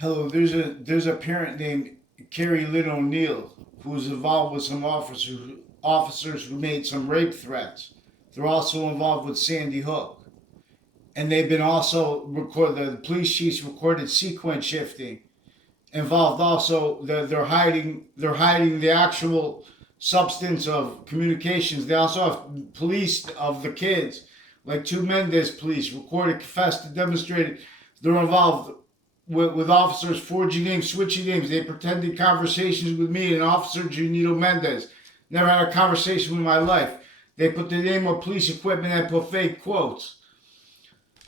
Hello, there's a parent named Carrie Lynn O'Neill who's involved with some officers who made some rape threats. They're also involved with Sandy Hook, and they've been also recorded. The police chiefs recorded sequence shifting. Involved also, they're hiding the actual substance of communications. They also have police of the kids, like two Mendez police recorded, confessed, and demonstrated they're involved with officers forging names, switching names. They pretended conversations with me and Officer Junito Mendez. Never had a conversation with my life. They put the name of police equipment and put fake quotes.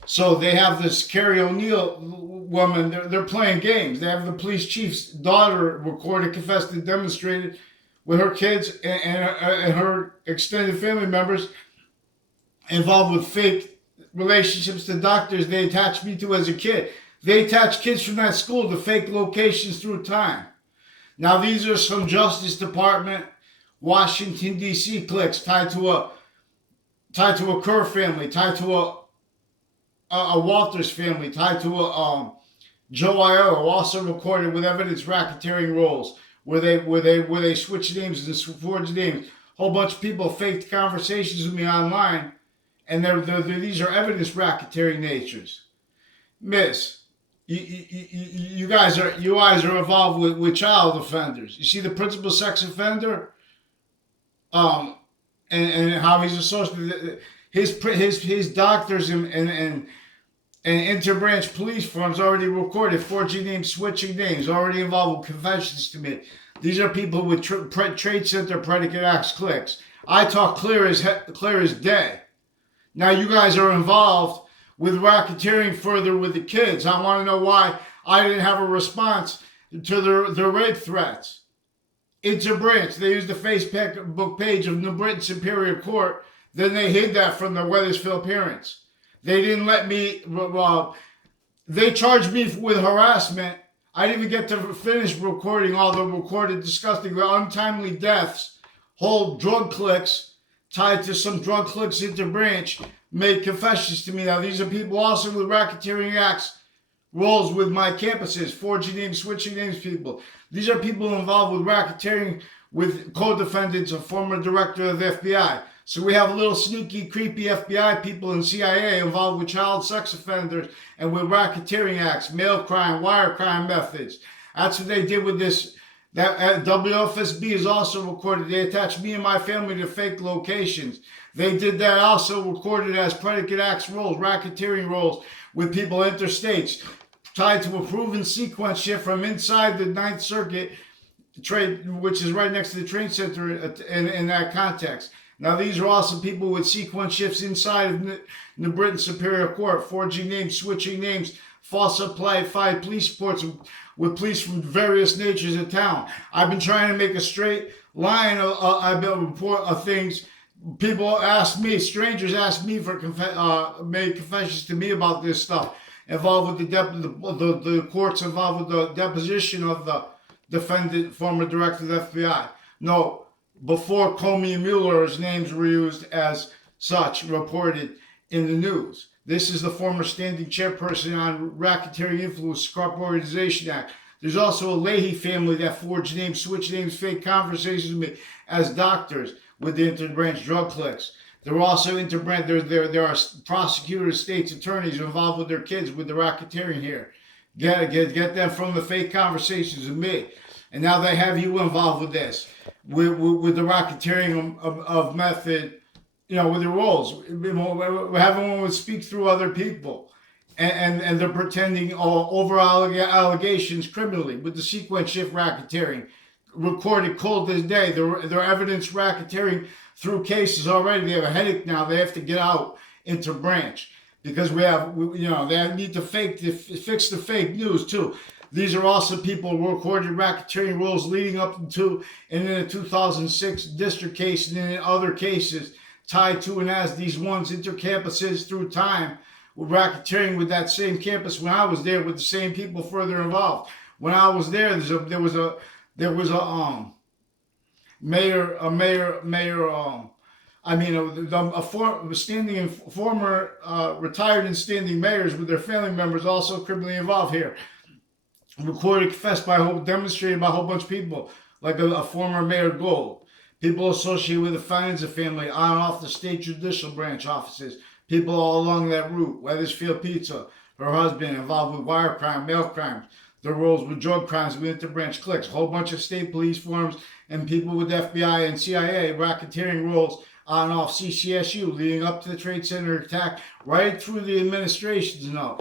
So they have this Carrie O'Neill woman. They're playing games. They have the police chief's daughter recorded, confessed, and demonstrated with her kids and her extended family members involved with fake relationships to doctors they attached me to as a kid. They attach kids from that school to fake locations through time. Now these are some Justice Department, Washington D.C. clicks tied to a Kerr family, tied to a Walters family, tied to a Joe Iello, also recorded with evidence racketeering roles where they switch names and forge names. A whole bunch of people faked conversations with me online, and these are evidence racketeering natures. Miss, you guys are involved with child offenders. You see the principal sex offender, and how he's associated. His doctors and interbranch police firms already recorded forging names, switching names, already involved with confessions to me. These are people with trade center predicate acts clicks. I talk clear as day. Now you guys are involved with racketeering further with the kids. I want to know why I didn't have a response to their rape threats. Interbranch, they used the Facebook page of New Britain Superior Court. Then they hid that from the Wethersfield parents. They didn't let me, they charged me with harassment. I didn't even get to finish recording all the recorded disgusting untimely deaths. Whole drug cliques tied to some drug cliques interbranch made confessions to me. Now these are people also with racketeering acts roles with my campuses, forging names, switching names people. These are people involved with racketeering with co-defendants, a former director of the FBI. So we have little sneaky, creepy FBI people and CIA involved with child sex offenders and with racketeering acts, mail crime, wire crime methods. That's what they did with this. That WFSB is also recorded. They attached me and my family to fake locations. They did that also recorded as predicate acts roles, racketeering roles with people interstates, tied to a proven sequence shift from inside the Ninth Circuit trade, which is right next to the train center in that context. Now, these are also people with sequence shifts inside of New Britain Superior Court, forging names, switching names, falsified police reports with police from various natures of town. I've been trying to make a straight line of things. People ask me, strangers ask me for made confessions to me about this stuff, involved with the courts involved with the deposition of the defendant, former director of the FBI. No, before Comey and Mueller's names were used as such, reported in the news. This is the former standing chairperson on Racketeering Influence Corp Organization Act. There's also a Leahy family that forged names, switched names, fake conversations with me as doctors with the interbranch drug cliques. There are also interbranch. There are prosecutors, states, attorneys involved with their kids with the racketeering here. Get them from the fake conversations with me, and now they have you involved with this, with the racketeering of method, with your roles. We're having one speak through other people, and they're pretending over allegations criminally with the sequence shift racketeering, recorded cold as day. They're evidence racketeering through cases already. They have a headache now. They have to get out into branch because they need to fix the fake news too. These are also people who recorded racketeering rules leading up to and in the 2006 district case and in other cases tied to and as these ones intercampuses through time with racketeering with that same campus when I was there with the same people further involved. When I was there, there was a former retired and standing mayors with their family members also criminally involved here. recorded, confessed by demonstrated by a whole bunch of people, like a former Mayor Gold, people associated with the Feinza family on and off the state judicial branch offices, people all along that route, Wethersfield Pizza, her husband involved with wire crime, mail crimes, their roles with drug crimes with interbranch cliques, a whole bunch of state police forms, and people with FBI and CIA racketeering roles on and off CCSU leading up to the Trade Center attack, right through the administrations now.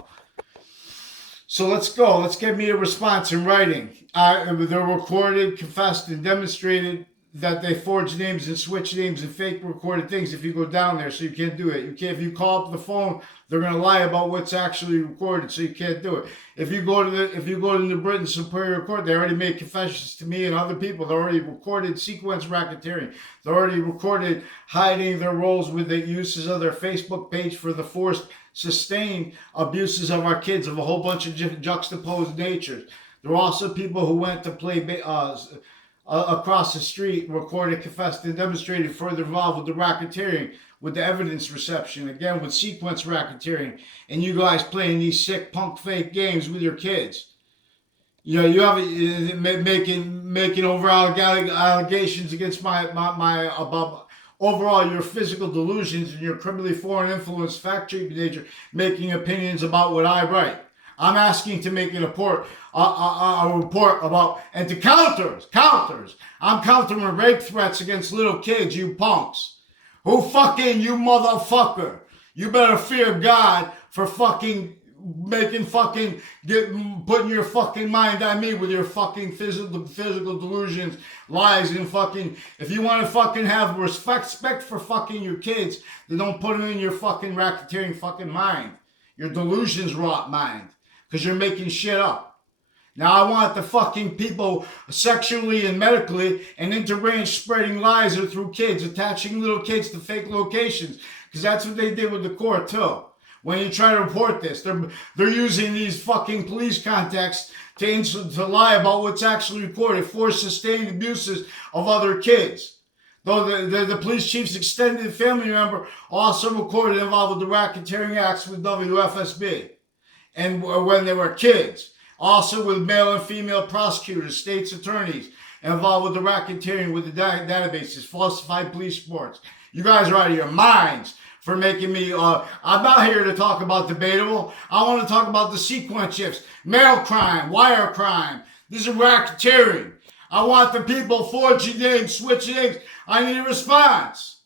So let's go. Let's get me a response in writing. They're recorded, confessed, and demonstrated that they forged names and switched names and fake recorded things. If you go down there, so you can't do it. You can't. If you call up the phone, they're gonna lie about what's actually recorded, so you can't do it. If you go to the Britain Superior Court, they already made confessions to me and other people. They already recorded sequence racketeering. They already recorded hiding their roles with the uses of their Facebook page for the forced, sustained abuses of our kids of a whole bunch of juxtaposed natures. There were also people who went to play across the street, recorded, confessed, and demonstrated further involved with the racketeering, with the evidence reception, again with sequence racketeering, and you guys playing these sick punk fake games with your kids. You know, you have making overall allegations against my about overall your physical delusions and your criminally foreign influence fact-cheating nature, making opinions about what I write. I'm asking to make a report about, and to counters. I'm countering rape threats against little kids, you punks. Who fucking, you motherfucker. You better fear God for fucking putting your fucking mind on me with your fucking physical delusions, lies, and fucking, if you want to fucking have respect for fucking your kids, then don't put them in your fucking racketeering fucking mind. Your delusions rot mind. Because you're making shit up. Now I want the fucking people sexually and medically and interbranch spreading lies through kids, attaching little kids to fake locations. Because that's what they did with the court too. When you try to report this, they're using these fucking police contacts to lie about what's actually recorded, for sustained abuses of other kids. Though the police chief's extended family member also recorded involved with the racketeering acts with WFSB. And when they were kids, also with male and female prosecutors, state's attorneys, involved with the racketeering with the databases, falsified police reports. You guys are out of your minds for making me, I'm not here to talk about debatable. I want to talk about the sequence shifts, mail crime, wire crime. This is racketeering. I want the people forging names, switching names. I need a response.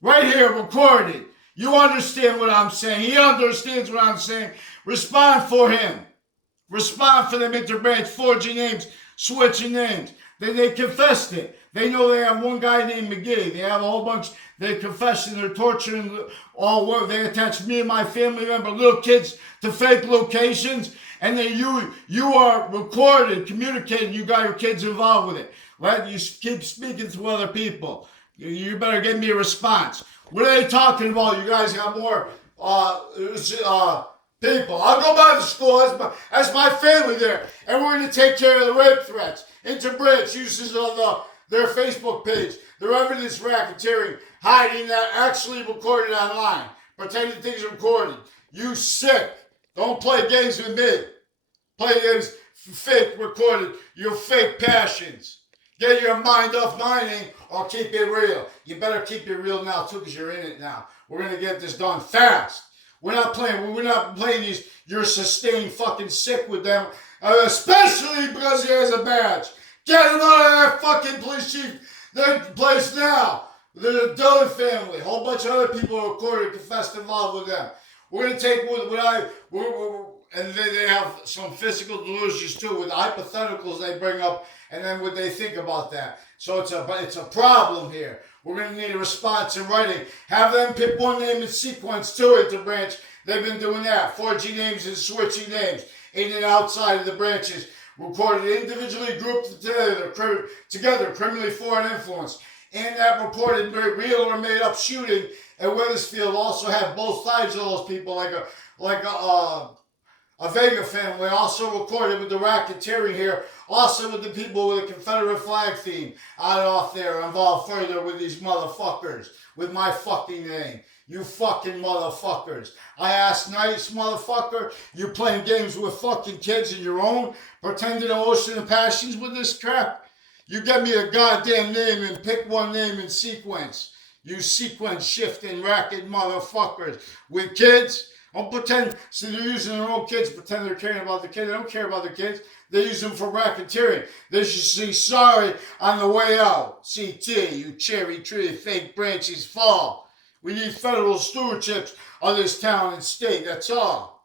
Right here, recorded. You understand what I'm saying. He understands what I'm saying. Respond for him. Respond for them interbranch, forging names, switching names. They confessed it. They know they have one guy named McGee. They have a whole bunch. They confessed and they're torturing all work. They attached me and my family member, little kids, to fake locations. And then you are recorded, communicating. You got your kids involved with it. Right? You keep speaking to other people. You better give me a response. What are they talking about? You guys got more people. I'll go by the school. That's my family there. And we're going to take care of the rape threats, interbranch uses of their Facebook page, their evidence racketeering, hiding that actually recorded online, pretending things are recorded. You sick. Don't play games with me. Play games fake recorded, your fake passions. Get your mind off mining or keep it real. You better keep it real now too, because you're in it now. We're going to get this done fast. We're not playing these, you're sustained fucking sick with them, especially because he has a badge. Get him out of that fucking police chief place now. The Dillon family, a whole bunch of other people recorded, confessed, involved with them. We're going to take and they have some physical delusions too, with the hypotheticals they bring up, and then what they think about that. So it's a problem here. We're going to need a response in writing. Have them pick one name in sequence to it, the branch. They've been doing that. Forging names and switching names in and outside of the branches. Recorded individually, grouped together, criminally foreign influence. And that reported real or made up shooting at Wethersfield also had both sides of those people, like a Vega family, also recorded with the racketeering here, also with the people with the Confederate flag theme out off there, involved further with these motherfuckers, with my fucking name. You fucking motherfuckers. I ask nice, motherfucker. You playing games with fucking kids in your own, pretending emotion and passions with this crap? You get me a goddamn name and pick one name in sequence. You sequence shifting racket motherfuckers with kids. Don't pretend, so they're using their own kids, pretend they're caring about the kids. They don't care about the kids. They use them for racketeering. They should say sorry on the way out. CT, you cherry tree, fake branches fall. We need federal stewardships of this town and state, that's all.